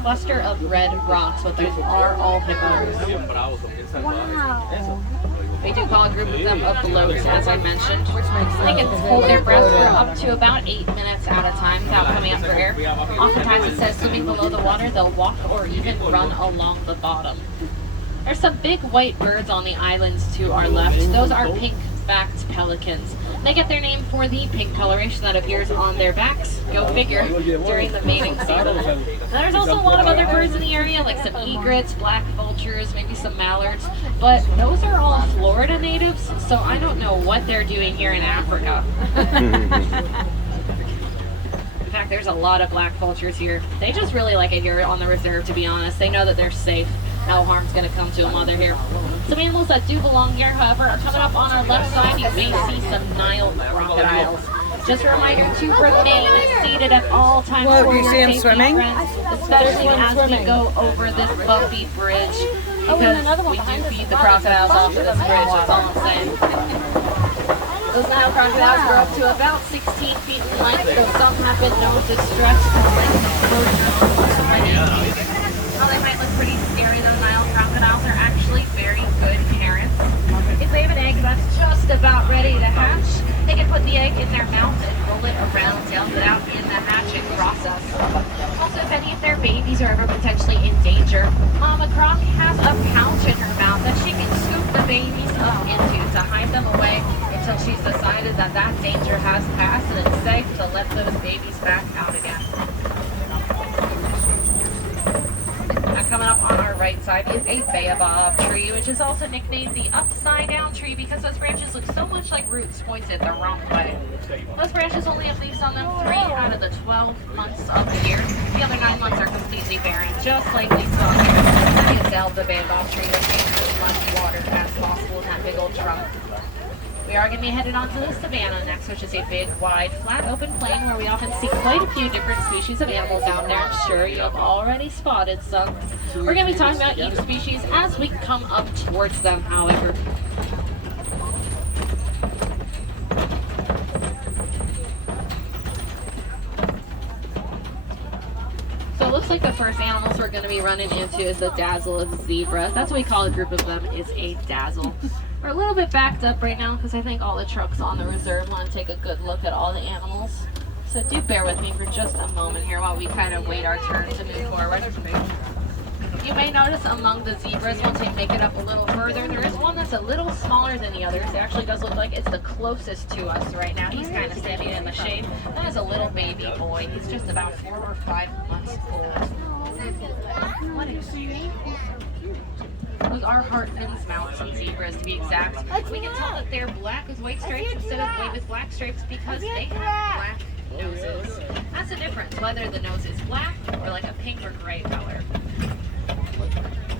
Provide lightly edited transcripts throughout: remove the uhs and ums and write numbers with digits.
cluster of red rocks, but those are all hippos. Wow. We do call a group of them buffaloes, as I mentioned. They can hold their breath for up to about 8 minutes at a time without coming up for air. Oftentimes it says swimming below the water, they'll walk or even run along the bottom. There's some big white birds on the islands to our left. Those are pink-backed pelicans. They get their name for the pink coloration that appears on their backs, go figure, during the mating season. Now, there's also a lot of other birds in the area, like some egrets, black vultures, maybe some mallards, but those are all Florida natives, so I don't know what they're doing here in Africa. In fact, there's a lot of black vultures here. They just really like it here on the reserve, to be honest. They know that they're safe. No harm's going to come to them while they're here. Some animals that do belong here, however, are coming up on our left side. You may see some Nile crocodiles. Just a reminder to remain seated at all times. Whoa, do you see them swimming? Friends, especially as we go over this bumpy bridge, because we do feed the crocodiles off of this bridge. That's all I'm saying. Those Nile crocodiles grow up to about 16 feet in length, though some have been known to stretch to the length of close to 20 feet. While they might look pretty scary, those Nile crocodiles are actually very good parents. If they have an egg that's just about ready to hatch, they can put the egg in their mouth and roll it around to help it out in the hatching process. Also, if any of their babies are ever potentially in danger, Mama Croc has a pouch in her mouth that she can scoop the babies up into to hide them away until she's decided that that danger has passed and it's safe to let those babies back out again. Coming up on our right side is a baobab tree, which is also nicknamed the upside down tree because those branches look so much like roots pointed the wrong way. Those branches only have leaves on them 3 out of the 12 months of the year. The other 9 months are completely barren, just like we saw here. That is the baobab tree that needs as much water as possible in that big old trunk. We are going to be headed on to the Savannah next, which is a big, wide, flat, open plain where we often see quite a few different species of animals out there. I'm sure you've already spotted some. We're going to be talking about each species as we come up towards them, however. So it looks like the first animals we're going to be running into is the Dazzle of Zebras. That's what we call a group of them, is a dazzle. We're a little bit backed up right now because I think all the trucks on the reserve want to take a good look at all the animals. So do bear with me for just a moment here while we kind of wait our turn to move forward. You may notice among the zebras, once we make it up a little further, there is one that's a little smaller than the others. It actually does look like it's the closest to us right now. He's kind of standing in the shade. That is a little baby boy. He's just about 4 or 5 months old. What a cutie. Those are Hartman's mountain zebras, to be exact. We can tell that they're black with white stripes instead of white with black stripes because they have black noses. That's the difference, whether the nose is black or like a pink or gray color.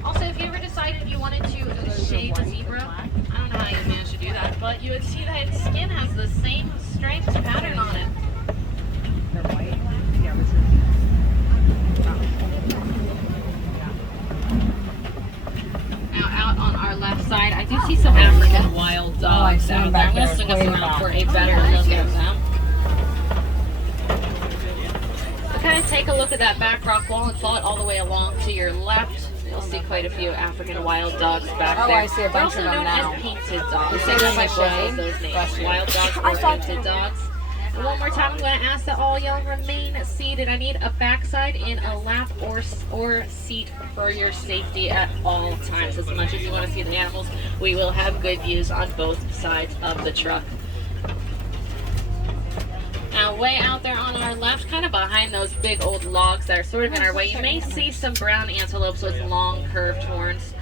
Also, if you ever decided you wanted to shave a zebra, I don't know how you managed to do that, but you would see that its skin has the same stripes pattern on it. They're white? Yeah, Out on our left side, I do see some African wild dogs out there. I'm going to swing us around for a better look at them. So kind of take a look at that back rock wall and follow it all the way along to your left. You'll see quite a few African wild dogs back there. I see a bunch of them now. They're also known as painted dogs. They go by both of those names, wild dogs or painted dogs. And one more time, I'm going to ask that all y'all remain seated. I need a backside in a lap or seat for your safety at all times. As much as you want to see the animals, we will have good views on both sides of the truck. Now, way out there on our left, kind of behind those big old logs that are sort of in our way, you may see some brown antelopes with long curved horns.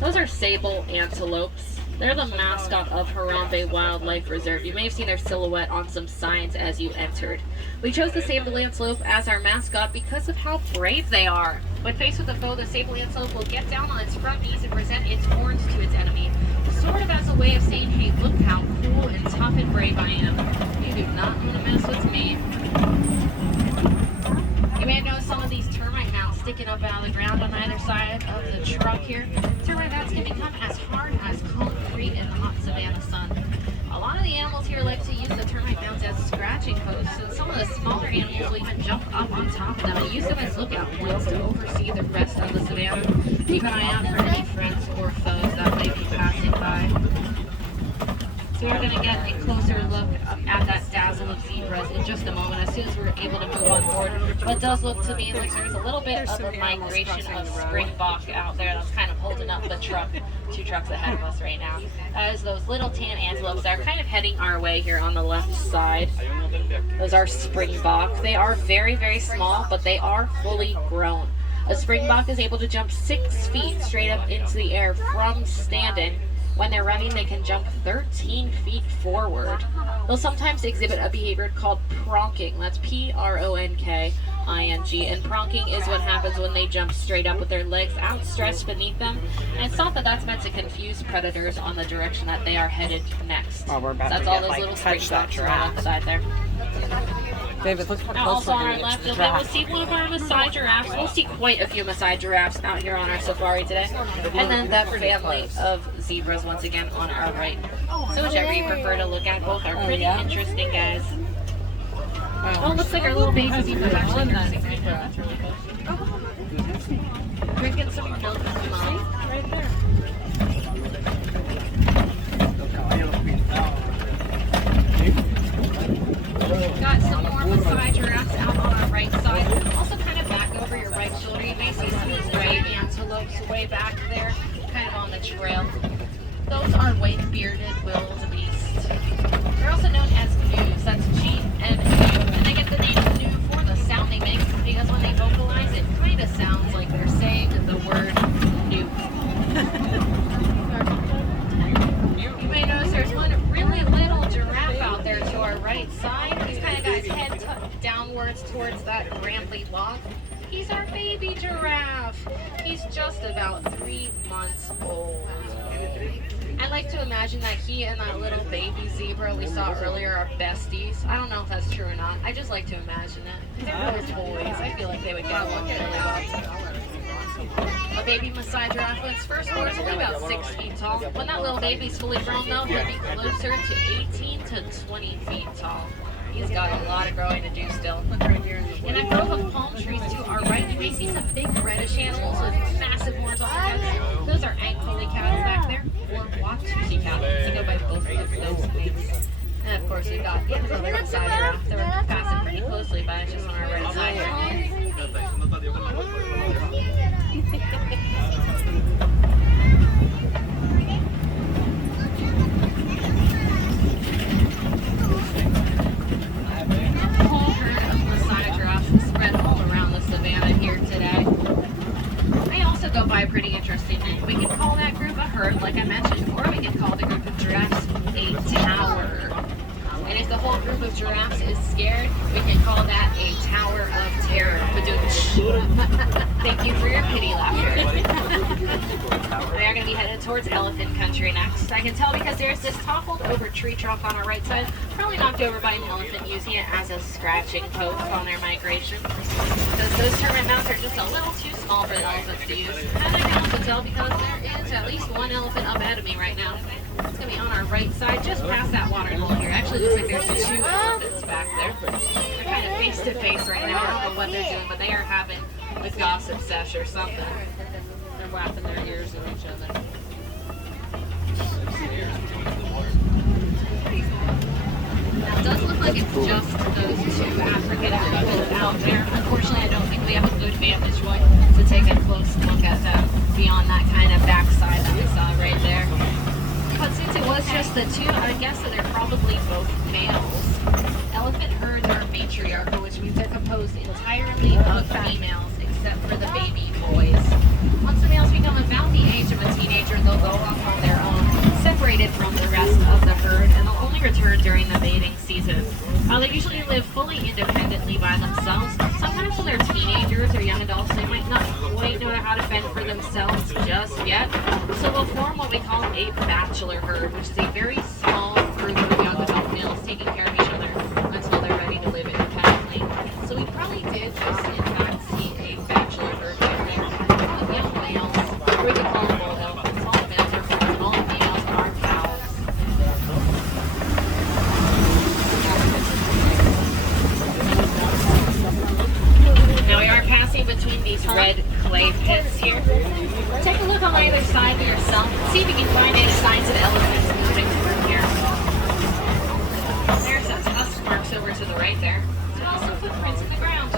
Those are Sable Antelopes. They're the mascot of Harambe Wildlife Reserve. You may have seen their silhouette on some signs as you entered. We chose the Sable Antelope as our mascot because of how brave they are. When faced with a foe, the Sable Antelope will get down on its front knees and present its horns to its enemy, sort of as a way of saying, hey, look how cool and tough and brave I am. You do not want to mess with me. You may have noticed some of these termite mounds sticking up out of the ground on either side of the truck here. Termite mounds can become as hard as concrete in the hot Savannah sun. A lot of the animals here like to use the termite mounds as scratching posts, so some of the smaller animals will even jump up on top of them and use them as lookout points to oversee the rest of the savannah. Keep an eye out for any friends or foes that might be passing by. So we're going to get a closer look at that Dazzle of Zebras in just a moment as soon as we're able to move on board. What does look to me like there's a little bit of a migration of springbok out there that's kind of holding up the truck, 2 trucks ahead of us right now. That is those little tan antelopes that are kind of heading our way here on the left side. Those are springbok. They are very, very small, but they are fully grown. A springbok is able to jump 6 feet straight up into the air from standing. When they're running, they can jump 13 feet forward. They'll sometimes exhibit a behavior called pronking. That's P-R-O-N-K-I-N-G. And pronking is what happens when they jump straight up with their legs outstretched beneath them. And it's thought that that's meant to confuse predators on the direction that they are headed next. Oh, we're about That's to all get, those like, little touch that springboks right on the side there. David, look how Now close also we're on gonna our get left, to you'll the be able to giraffe. see one of our Maasai giraffes. We'll see quite a few Maasai giraffes out here on our safari today. And then that family of zebras once again on our right. So whichever you prefer to look at, both are pretty interesting, guys. Oh, it looks like our little baby zebra's actually nursing right now. That's really cool. Drinking some milk from mom. Right there. Got some more Maasai giraffes out on our right side. Also kind of back over your right shoulder, you may see some gray antelopes way back there, kind of on the trail. Those are white-bearded wildebeest. They're also known as gnus. That's G-N-U. And they get the name gnu for the sound they make because when they vocalize, it kind of sounds like they're saying the word new. You may notice there's one really little giraffe out there to our right side. He's kind of got his head tucked downwards towards that brambly log. He's our baby giraffe. He's just about 3 months old. I like to imagine that he and that little baby zebra we saw earlier are besties. I don't know if that's true or not. I just like to imagine it. They're little boys. I feel like they would get along really well. A baby Maasai giraffe when it's first born is only about 6 feet tall. When that little baby's fully grown though, he'll be closer to 18 to 20 feet tall. He's got a lot of growing to do still. In a grove of palm trees to our right, you may see some big reddish animals with massive horns on their heads. Those are ankle cats back there, or Watusi cats. They go by both of those names. And of course, we've got the other Maasai giraffe that we're passing pretty closely by, just on our right side here. Go by a pretty interesting name. We can call that group a herd, like I mentioned, or we can call the group of giraffes a tower. And if the whole group of giraffes is scared, we can call that a tower of terror. Thank you for your pity laughter. We are going to be headed towards elephant country next. I can tell because there's this toppled over tree trunk on our right side, probably knocked over by an elephant using it as a scratching post on their migration. Because those termite mounds are just a little too small for the elephants to use. And I can also tell because there is at least one elephant up ahead of me right now. It's going to be on our right side, just past that water hole here. Actually, looks like there's 2 elephants back there. They're kind of face to face right now. I don't know what they're doing, but they are having a gossip sesh or something. They're whapping their ears at each other. Now, it does look like it's just those 2 African elephants out there. Unfortunately, I don't think we have a good vantage point to take a close look at them beyond that kind of backside that we saw right there. But since it was just the 2, I guess that they're probably both males. Elephant herds are matriarchal, which means they're composed entirely of females, except for the baby boys. Once the males become about the age of a teenager, they'll go off on their own, separated from the rest of the herd, and they'll only return during the mating season. They usually live fully independently by themselves. Sometimes when they're teenagers or young adults, they might not quite know how to fend for themselves just yet. So they'll form what we call a bachelor herd, which is a very small group of young adult males taking care of each other until they're ready to live independently. So we probably did just in fact see a bachelor herd right there of young males, or we could call them bull elephants. All the males are bulls and all the females are cows. display pits here. Take a look on either side for yourself. See if you can find any signs of elephants moving through here. There's some tusk marks over to the right there. So some footprints in the ground.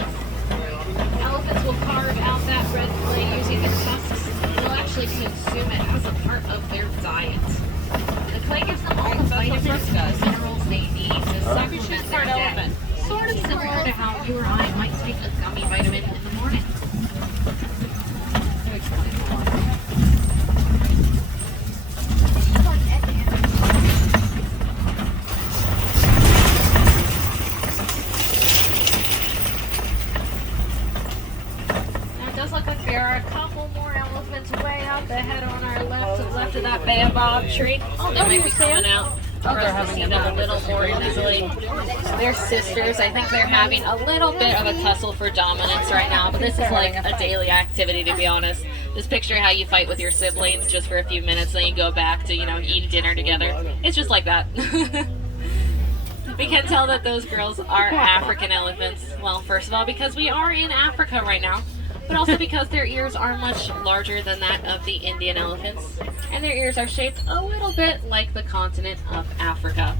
Elephants will carve out that red clay using the tusks. They'll actually consume it as a part of their diet. The clay gives them all the vitamins and minerals they need to supplement their diet. Sort of similar to how you or I might take a gummy vitamin in the morning. Now it does look like there are a couple more elephants way out ahead on our left, to the left of that baobab tree. Oh, they might be coming out. For us to see them a little more easily. They're sisters. I think they're having a little bit of a tussle for dominance right now, but this is like a daily activity, to be honest. Just picture how you fight with your siblings just for a few minutes, then you go back to, eat dinner together. It's just like that. We can tell that those girls are African elephants. Well, first of all, because we are in Africa right now, but also because their ears are much larger than that of the Indian elephants, and their ears are shaped a little bit like the continent of Africa.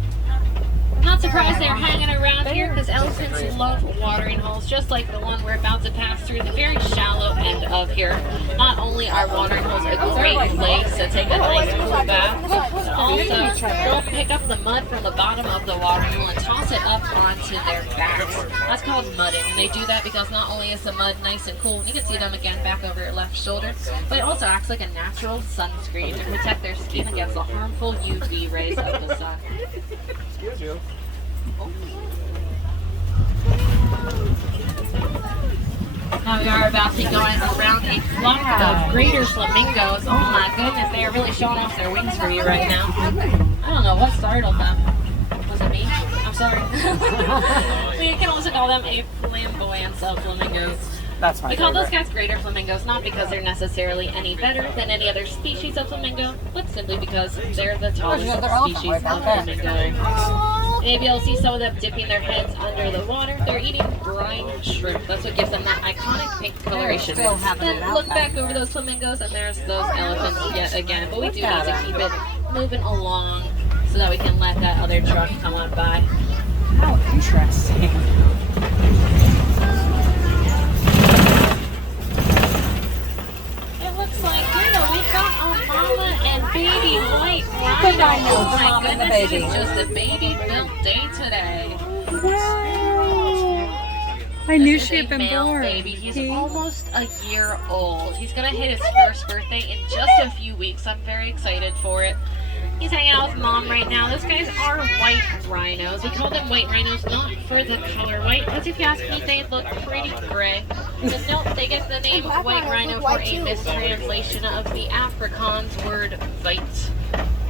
I'm not surprised they're hanging around here because elephants love watering holes, just like the one we're about to pass through, the very shallow end of here. Not only are watering holes a great place to take a nice cool bath, but also they'll pick up the mud from the bottom of the watering hole and toss it up onto their backs. That's called mudding, and they do that because not only is the mud nice and cool, you can see them again back over your left shoulder, but it also acts like a natural sunscreen to protect their skin against the harmful UV rays of the sun. Excuse you. Now we are about to be going around a flock of greater flamingos. Oh my goodness, they are really showing off their wings for you right now. I don't know what startled them. Was it me? I'm sorry. We can also call them a flamboyance of flamingos. That's my We call those favorite. guys greater flamingos not because they're necessarily any better than any other species of flamingo, but simply because they're the tallest species of flamingo. Maybe you'll see some of them dipping their heads under the water. They're eating brine shrimp. That's what gives them that iconic pink coloration. Then look back over those flamingos and there's those elephants yet again. But we do need to keep it moving along so that we can let that other truck come on by. How interesting. It looks like, we've got a mama and baby white rhino. I know, Oh the my mama and the goodness, baby. it's just a baby-built day today. I knew This is she had a been male born. baby. He's See? almost a year old. He's gonna hit his first birthday in just a few weeks. I'm very excited for it. He's hanging out with mom right now. Those guys are white rhinos. We call them white rhinos not for the color white, but if you ask me, they look pretty gray. But nope, they get the name white rhino for a mistranslation of the Afrikaans word vite.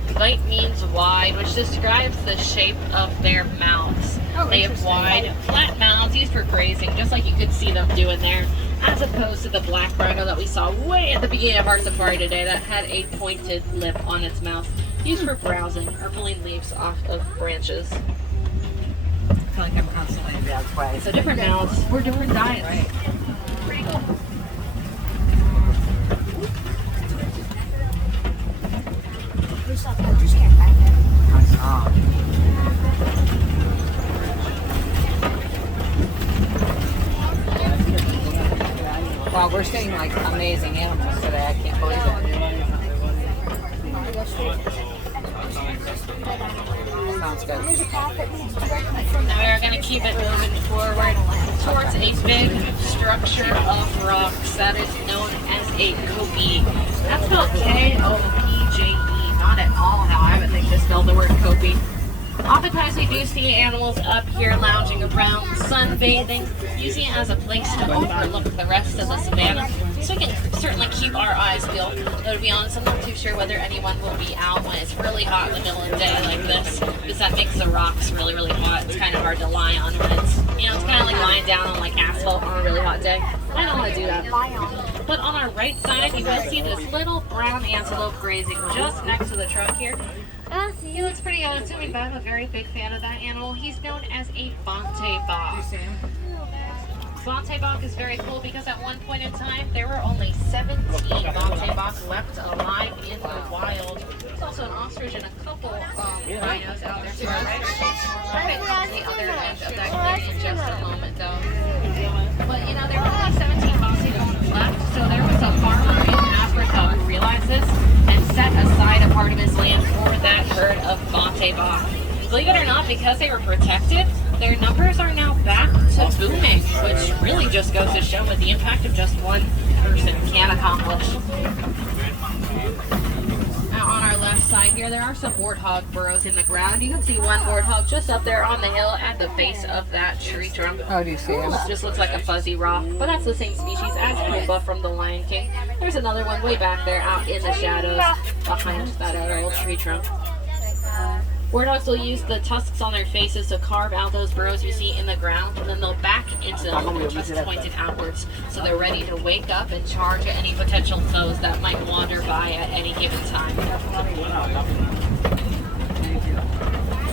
Vite means wide, which describes the shape of their mouths. They have wide, flat mouths used for grazing, just like you could see them doing there, as opposed to the black rhino that we saw way at the beginning of our safari today that had a pointed lip on its mouth, used for browsing or pulling leaves off of branches. I feel like I'm constantly in Dad's way. So different mouths for different diets. Pretty cool. Wow, we're seeing like amazing animals today. I can't believe it. Sounds good. Now we are going to keep it moving forward towards a big structure of rocks that is known as a kopje. That's spelled K-O-P-J-E. Not at all how I would think to spell the word kopje. Oftentimes we do see animals up here lounging around, sunbathing, using it as a place to overlook the rest of the savannah. So we can certainly keep our eyes peeled. Though to be honest, I'm not too sure whether anyone will be out when it's really hot in the middle of the day like this, because that makes the rocks really, really hot. It's kind of hard to lie on when it's, it's kind of like lying down on like asphalt on a really hot day. I don't want to do that. But on our right side, you will see this little brown antelope grazing just next to the truck here. He looks pretty unassuming, but I'm a very big fan of that animal. He's known as a Bonte Bob. Bonte Bach is very cool because at one point in time there were only 17 Bonte Bach left alive in the wild. There's also an ostrich and a couple rhinos out there too. We're going to come to the other end of that clip in just a moment though. But you know, there were only 17 Bonte Bach left, so there was a farmer in Africa who realized this and set aside a part of his land for that herd of Bonte Bach. Believe it or not, because they were protected, their numbers are now back to booming, which really just goes to show what the impact of just one person can accomplish. Now on our left side here, there are some Warthog Burrows in the ground. You can see one Warthog just up there on the hill at the base of that tree trunk. Oh, do you see him? It just looks like a fuzzy rock, but that's the same species as Pumbaa from the Lion King. There's another one way back there out in the shadows behind that other old tree trunk. Warthogs will use the tusks on their faces to carve out those burrows you see in the ground, and then they'll back into them with their tusks pointed outwards, so they're ready to wake up and charge at any potential foes that might wander by at any given time.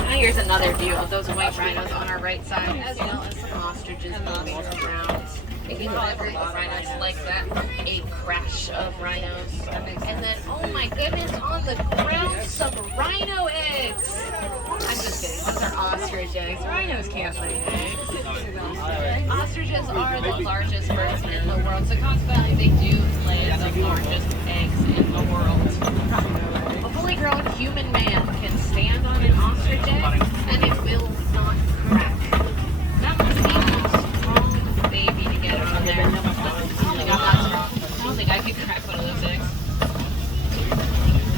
Now here's another view of those white rhinos on our right side, as well as some ostriches moving around. If you call a group of rhinos like that, a crash of rhinos. And then, oh my goodness, on the ground, some rhino eggs. I'm just kidding, those are ostrich eggs. Rhinos can't lay eggs. Ostriches are the largest birds in the world, so consequently they do lay the largest eggs in the world. A fully grown human man can stand on an ostrich egg and it will not crack. That must be a strong baby to get on there. I don't think I'm that strong. I don't think I could crack one of those eggs.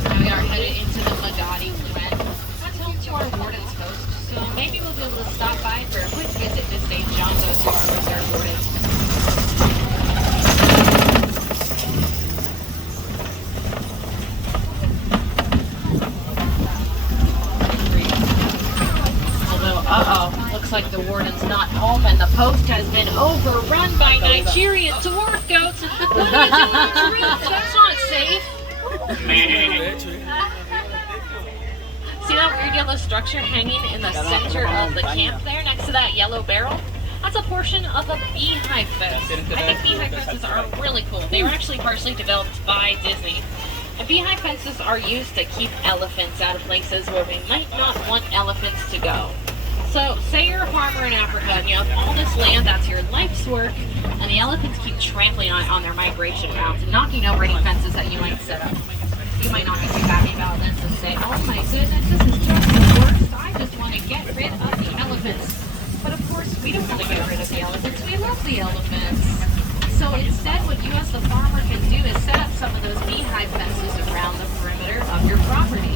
Now we are headed into the Magadi Glen. That's home to our Warden's Coast, so maybe we'll be able to stop by for a quick visit to St. John to our reserve wardens. Looks like the warden's not home and the post has been overrun by Nigerian dwarf goats. What are you doing, Drew? That's not safe. See that weird yellow structure hanging in the center of the camp there next to that yellow barrel? That's a portion of a beehive fence. I think beehive fences are really cool. They were actually partially developed by Disney. And beehive fences are used to keep elephants out of places where we might not want elephants to go. So, say you're a farmer in Africa and you have all this land that's your life's work, and the elephants keep trampling on their migration routes and knocking over any fences that you might set up. You might not be too happy about this and say, oh my goodness, this is just the worst. I just want to get rid of the elephants. But of course, we don't want to get rid of the elephants. We love the elephants. So instead, what you as the farmer can do is set up some of those beehive fences around the perimeter of your property.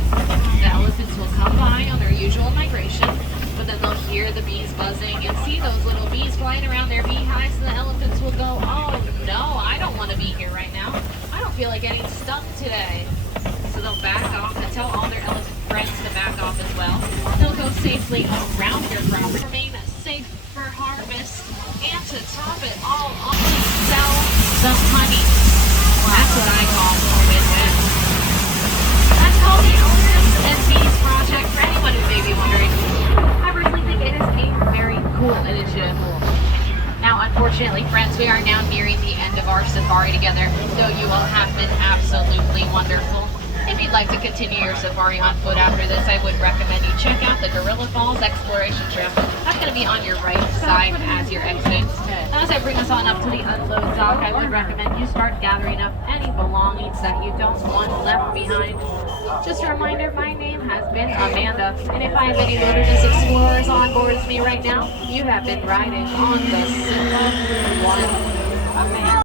The elephants will come by on their usual migration, but then they'll hear the bees buzzing and see those little bees flying around their beehives, and the elephants will go, oh no, I don't want to be here right now. I don't feel like getting stung today. So they'll back off and tell all their elephant friends to back off as well. They'll go safely around your property, remain safe for harvest, and to top it all off, sell the honey. That's what I call a win-win. That's called the Owners and Bees Project, for anyone who may be wondering. I personally think it is a very cool initiative. Now, unfortunately, friends, we are now nearing the end of our safari together, though you all have been absolutely wonderful. If you'd like to continue your safari on foot after this, I would recommend you check out the Gorilla Falls Exploration Trail. That's going to be on your right side as you're exiting. Now, as I bring us on up to the unload dock, I would recommend you start gathering up any belongings that you don't want left behind. Just a reminder, my name has been Amanda, and if I have any wilderness explorers on board with me right now, you have been riding on the Simba-1.